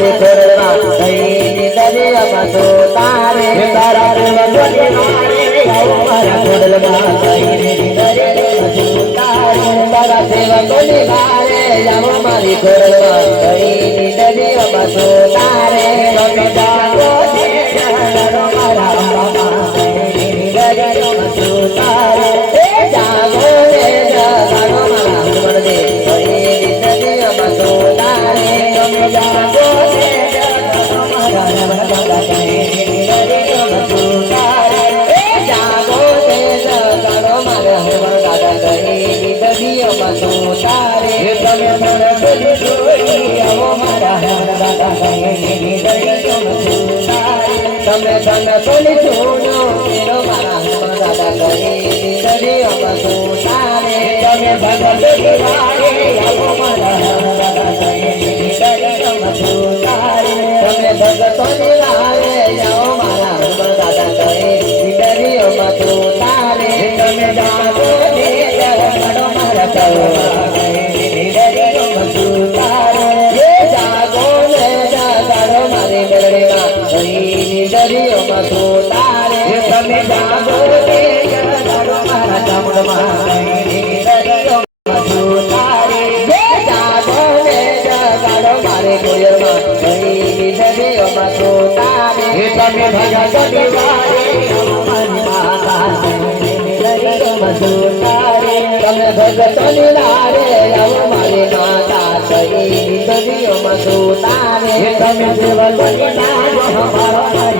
મારે ઘરમાં કઈ દરિયામાં તો તારે તારા જોડી મારા તારે તારા તમે તમે તમે બોલી છોડો મેરો મારા દાદા કઈ દરિયામાં તો તારે. તમે ભગત વારે આવો તમે ભગતોની વારે આવો મારા દાદા કઈ દરિયામાં તો તારે. તમે જાગો ને જાગો મારા તમે ભગત વારે મારી માતા કઈ દરિયામાં તો તારે તમે ભગત માતા નામ અમારો મારી માતા કઈ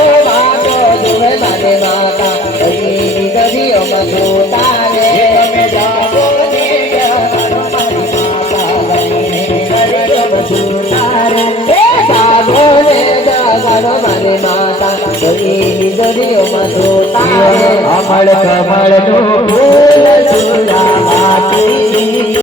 જાગો મારી માતા કઈ દરિયામાં તો તારે અમળ કમળનું ફૂલ સુરા માટી